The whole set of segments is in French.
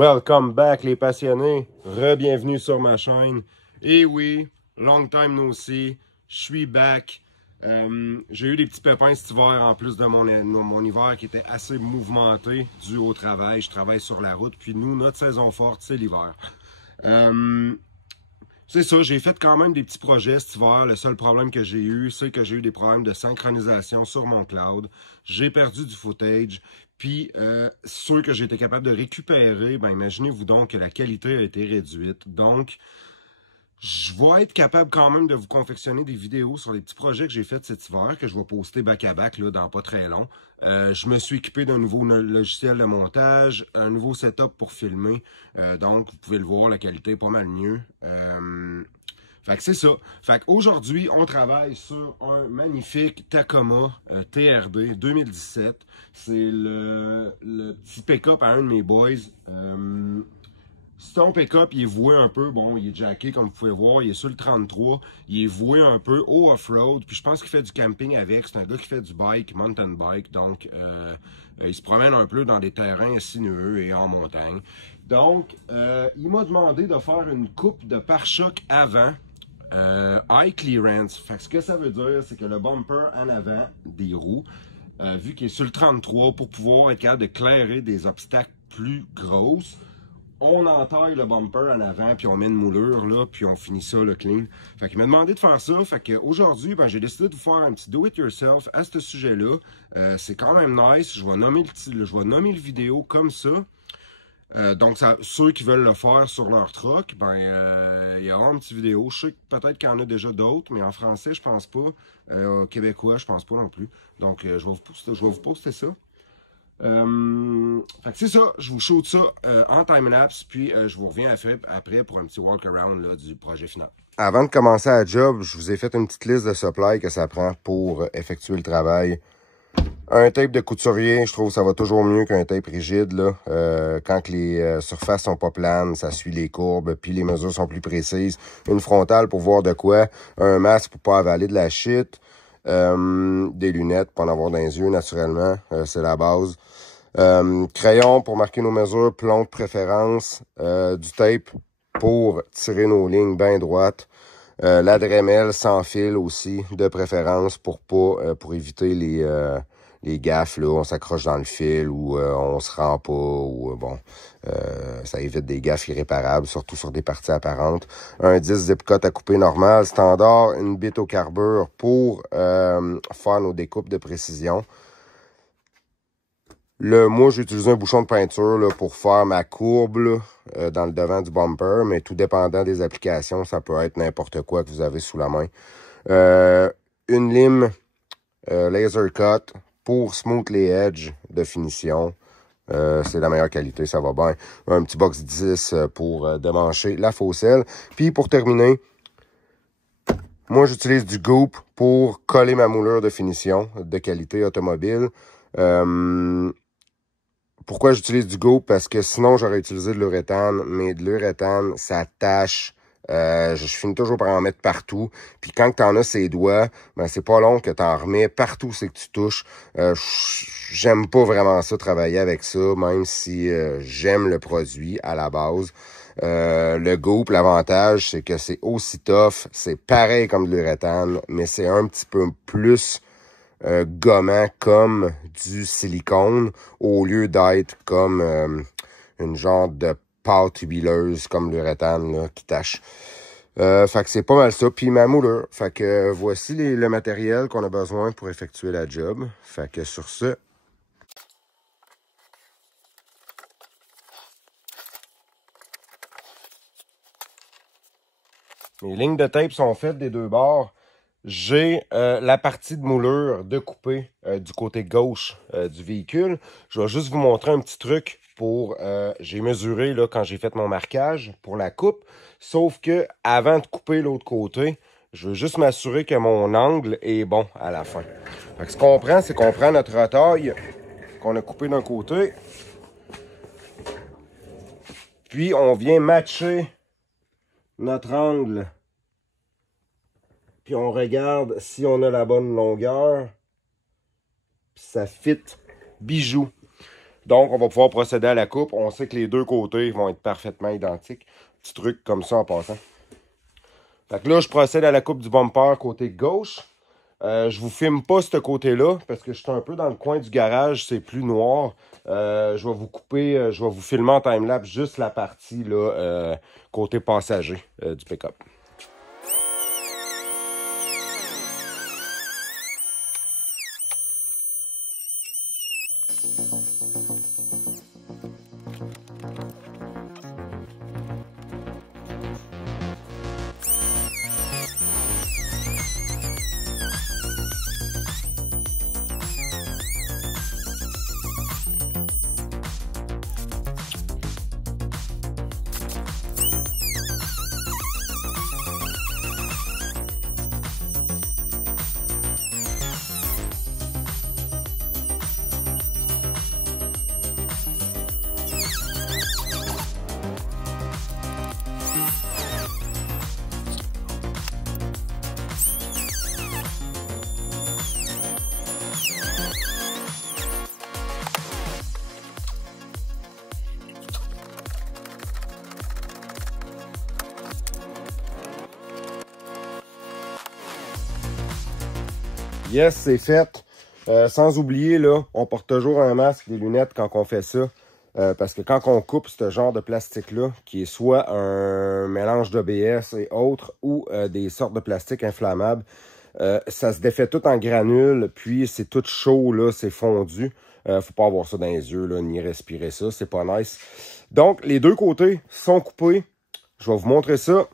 Welcome back les passionnés, re-bienvenue sur ma chaîne. Et oui, long time no see, je suis back. J'ai eu des petits pépins cet hiver en plus de mon hiver qui était assez mouvementé dû au travail. Je travaille sur la route, puis nous, notre saison forte, c'est l'hiver. C'est ça, j'ai fait quand même des petits projets cet hiver. Le seul problème que j'ai eu, c'est que j'ai eu des problèmes de synchronisation sur mon cloud. J'ai perdu du footage. Puis, ceux que j'ai été capable de récupérer, ben imaginez-vous donc que la qualité a été réduite. Donc, je vais être capable quand même de vous confectionner des vidéos sur les petits projets que j'ai fait cet hiver, que je vais poster back-à-back là, dans pas très long. Je me suis équipé d'un nouveau logiciel de montage, un nouveau setup pour filmer. Donc, vous pouvez le voir, la qualité est pas mal mieux. Fait que c'est ça. Fait qu'aujourd'hui, on travaille sur un magnifique Tacoma TRD 2017. C'est le petit pick-up à un de mes boys. Son pick-up, il est voué un peu, bon, il est jacké comme vous pouvez voir, il est sur le 33, il est voué un peu au off-road, puis je pense qu'il fait du camping avec, c'est un gars qui fait du bike, mountain bike, donc il se promène un peu dans des terrains sinueux et en montagne. Donc, il m'a demandé de faire une coupe de pare-choc avant, high clearance. Fait que ce que ça veut dire, c'est que le bumper en avant des roues, vu qu'il est sur le 33, pour pouvoir être capable de clairer des obstacles plus grosses, on entaille le bumper en avant, puis on met une moulure, là, puis on finit ça, le clean. Fait qu'il m'a demandé de faire ça. Fait qu'aujourd'hui, ben, j'ai décidé de vous faire un petit do-it-yourself à ce sujet-là. C'est quand même nice. Je vais nommer le vidéo comme ça. Donc, ceux qui veulent le faire sur leur truck, ben, il y aura une petite vidéo. Je sais que peut-être qu'il y en a déjà d'autres, mais en français, je pense pas. Québécois, je pense pas non plus. Donc, je vais vous poster ça. Fait que c'est ça, je vous shoot ça en time-lapse, puis je vous reviens après pour un petit walk-around du projet final. Avant de commencer à job, je vous ai fait une petite liste de supplies que ça prend pour effectuer le travail. Un tape de couturier, je trouve que ça va toujours mieux qu'un tape rigide. Là. Quand les surfaces sont pas planes, ça suit les courbes, puis les mesures sont plus précises. Une frontale pour voir de quoi, un masque pour pas avaler de la shit. Des lunettes pour en avoir dans les yeux naturellement, c'est la base. Crayon pour marquer nos mesures, plomb de préférence, du tape pour tirer nos lignes bien droites, la Dremel sans fil aussi de préférence pour éviter les gaffes, là, on s'accroche dans le fil ou on se rend pas ou ça évite des gaffes irréparables, surtout sur des parties apparentes. Un 10 zip cut à couper normal, standard, une bite au carbure pour faire nos découpes de précision. Moi, j'ai utilisé un bouchon de peinture là, pour faire ma courbe là, dans le devant du bumper, mais tout dépendant des applications, ça peut être n'importe quoi que vous avez sous la main. Une lime laser cut pour smooth les edges de finition. C'est la meilleure qualité, ça va bien. Un petit box 10 pour démancher la faucelle. Puis pour terminer, moi j'utilise du goop pour coller ma moulure de finition de qualité automobile. Pourquoi j'utilise du goop? Parce que sinon j'aurais utilisé de l'uréthane, mais de l'uréthane, ça tâche. Je finis toujours par en mettre partout. Puis quand t'en as ses doigts, ben c'est pas long que t'en remets partout, c'est que tu touches. J'aime pas vraiment ça, travailler avec ça, même si j'aime le produit à la base. Le goop, l'avantage, c'est que c'est aussi tough. C'est pareil comme de l'uréthane, mais c'est un petit peu plus gommant comme du silicone au lieu d'être comme une genre de pâte huileuse comme l'uréthane là, qui tâche. Fait que c'est pas mal ça. Puis ma moulure. Fait que voici le matériel qu'on a besoin pour effectuer la job. Fait que sur ce, mes lignes de tape sont faites des deux bords. J'ai la partie de moulure découpée du côté gauche du véhicule. Je vais juste vous montrer un petit truc pour... j'ai mesuré là, quand j'ai fait mon marquage pour la coupe. Sauf que avant de couper l'autre côté, je veux juste m'assurer que mon angle est bon à la fin. Fait que ce qu'on prend, c'est qu'on prend notre retaille qu'on a coupé d'un côté. Puis on vient matcher notre angle. Puis on regarde si on a la bonne longueur. Puis ça fit bijou. Donc, on va pouvoir procéder à la coupe. On sait que les deux côtés vont être parfaitement identiques. Petit truc comme ça en passant. Fait que là, je procède à la coupe du bumper côté gauche. Je vous filme pas ce côté-là parce que je suis un peu dans le coin du garage, c'est plus noir. Je vais vous couper, je vais vous filmer en timelapse juste la partie là, côté passager du pick-up. Yes, c'est fait. Sans oublier, là, on porte toujours un masque, des lunettes quand on fait ça. Parce que quand on coupe ce genre de plastique-là, qui est soit un mélange d'ABS et autres, ou des sortes de plastique inflammables, ça se défait tout en granules, puis c'est tout chaud, là, c'est fondu. Faut pas avoir ça dans les yeux, là, ni respirer ça, c'est pas nice. Donc, les deux côtés sont coupés. Je vais vous montrer ça.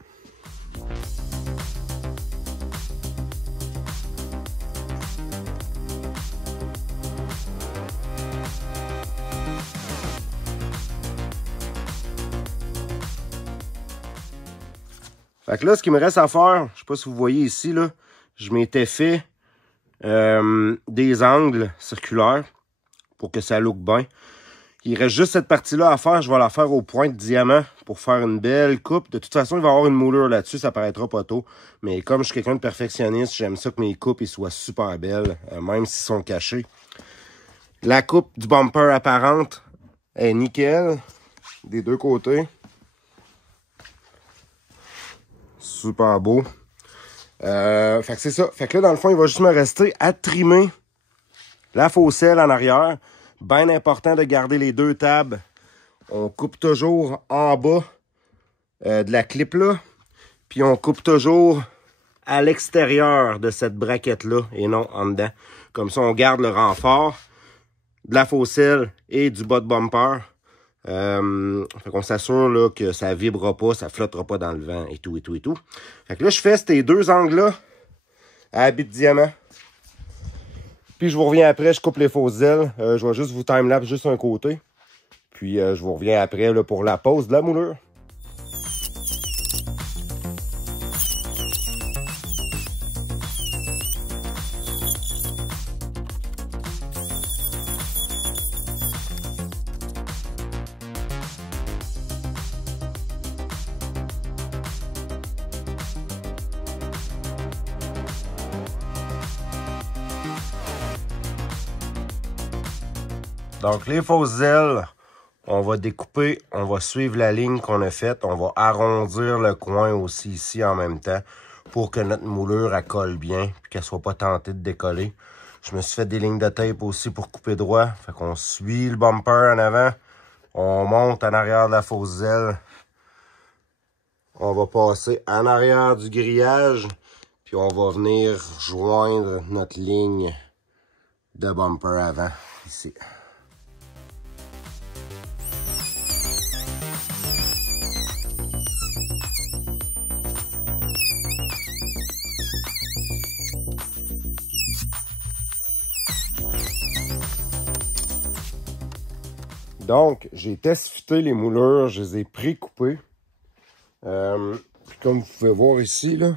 Fait que là, ce qu'il me reste à faire, je sais pas si vous voyez ici, là, je m'étais fait des angles circulaires pour que ça look bien. Il reste juste cette partie-là à faire. Je vais la faire au point de diamant pour faire une belle coupe. De toute façon, il va y avoir une moulure là-dessus, ça paraîtra pas tôt. Mais comme je suis quelqu'un de perfectionniste, j'aime ça que mes coupes ils soient super belles, même s'ils sont cachés. La coupe du bumper apparente est nickel, des deux côtés. Super beau. Fait que c'est ça. Fait que là, dans le fond, il va juste me rester à trimer la faucelle en arrière. Bien important de garder les deux tabs. On coupe toujours en bas de la clip là. Puis on coupe toujours à l'extérieur de cette braquette-là et non en dedans. Comme ça, on garde le renfort de la faucelle et du bas de bumper. Fait qu'on s'assure là, que ça vibrera pas, ça flottera pas dans le vent et tout, et tout, et tout. Fait que là, je fais ces deux angles-là à habit de diamant. Puis je vous reviens après, je coupe les fausses ailes. Je vais juste vous timelapse juste un côté. Puis je vous reviens après là, pour la pose de la moulure. Donc, les fausses ailes, on va découper, on va suivre la ligne qu'on a faite. On va arrondir le coin aussi ici en même temps pour que notre moulure elle colle bien et qu'elle ne soit pas tentée de décoller. Je me suis fait des lignes de tape aussi pour couper droit. Fait qu'on suit le bumper en avant. On monte en arrière de la fausse aile. On va passer en arrière du grillage. Puis on va venir joindre notre ligne de bumper avant ici. Donc, j'ai test-fité les moulures, je les ai pré-coupées. Puis comme vous pouvez voir ici, là,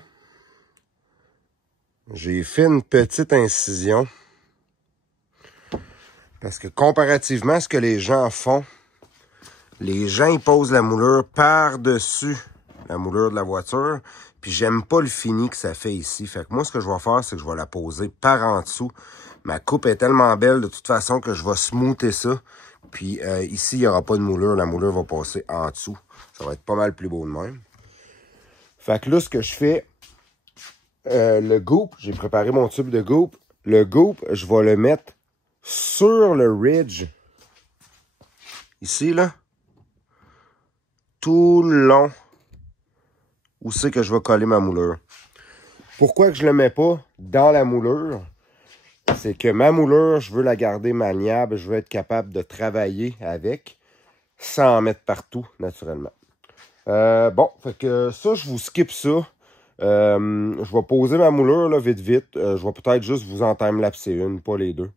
j'ai fait une petite incision. Parce que comparativement à ce que les gens font, les gens ils posent la moulure par-dessus la moulure de la voiture. Puis Puis j'aime pas le fini que ça fait ici. Fait que moi, ce que je vais faire, c'est que je vais la poser par en dessous. Ma coupe est tellement belle de toute façon que je vais smoother ça. Puis ici, il n'y aura pas de moulure. La moulure va passer en dessous. Ça va être pas mal plus beau de même. Fait que là, ce que je fais, le goop, j'ai préparé mon tube de goop. Le goop, je vais le mettre sur le ridge. Ici, là. Tout le long. Où c'est que je vais coller ma moulure. Pourquoi que je le mets pas dans la moulure? C'est que ma moulure, je veux la garder maniable. Je veux être capable de travailler avec sans en mettre partout, naturellement. Bon, fait que ça, je vous skip ça. Je vais poser ma moulure, là, vite. Je vais peut-être juste vous en timelapser une, pas les deux.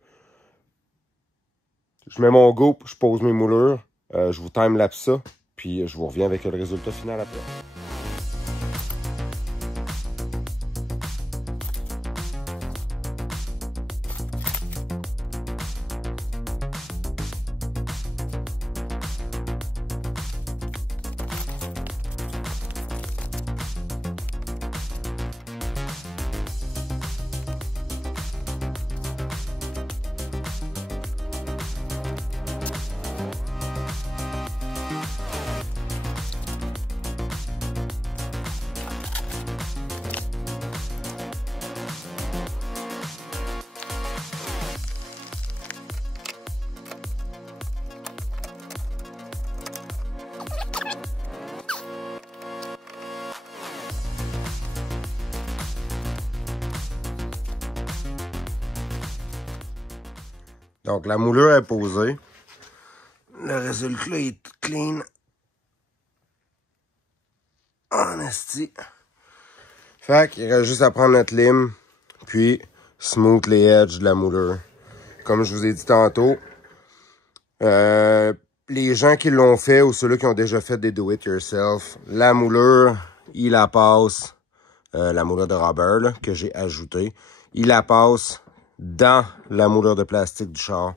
Je mets mon goop, je pose mes moulures. Je vous timelapse ça. Puis je vous reviens avec le résultat final après. Donc, la moulure est posée. Le résultat est clean. En esti. Fait qu'il reste juste à prendre notre lime, puis smooth les edges de la moulure. Comme je vous ai dit tantôt, les gens qui l'ont fait ou ceux-là qui ont déjà fait des do-it-yourself, la moulure, ils la passent, la moulure de Robert là, que j'ai ajoutée, ils la passent dans la moulure de plastique du char.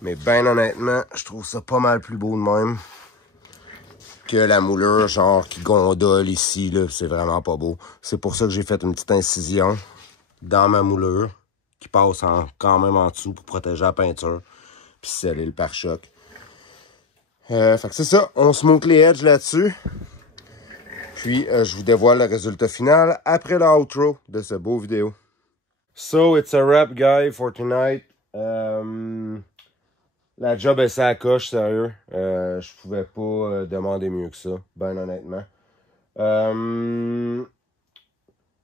Mais ben honnêtement, je trouve ça pas mal plus beau de même que la moulure genre qui gondole ici, là, c'est vraiment pas beau. C'est pour ça que j'ai fait une petite incision dans ma moulure qui passe quand même en dessous pour protéger la peinture puis sceller le pare-choc. Fait que c'est ça, on smooth les edges là-dessus. Puis je vous dévoile le résultat final après l'outro de ce beau vidéo. So, it's a wrap, guys, for tonight. La job est ça à coche, sérieux. Je pouvais pas demander mieux que ça, ben honnêtement.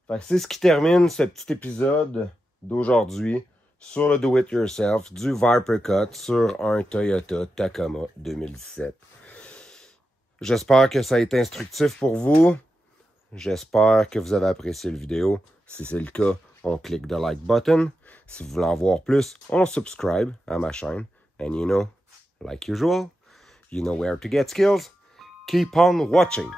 Fait que c'est ce qui termine ce petit épisode d'aujourd'hui sur le Do-It-Yourself du Viper Cut sur un Toyota Tacoma 2017. J'espère que ça a été instructif pour vous. J'espère que vous avez apprécié la vidéo. Si c'est le cas, on clique le like button. Si vous voulez en voir plus, on subscribe à ma chaîne. And you know, like usual, you know where to get skills. Keep on watching.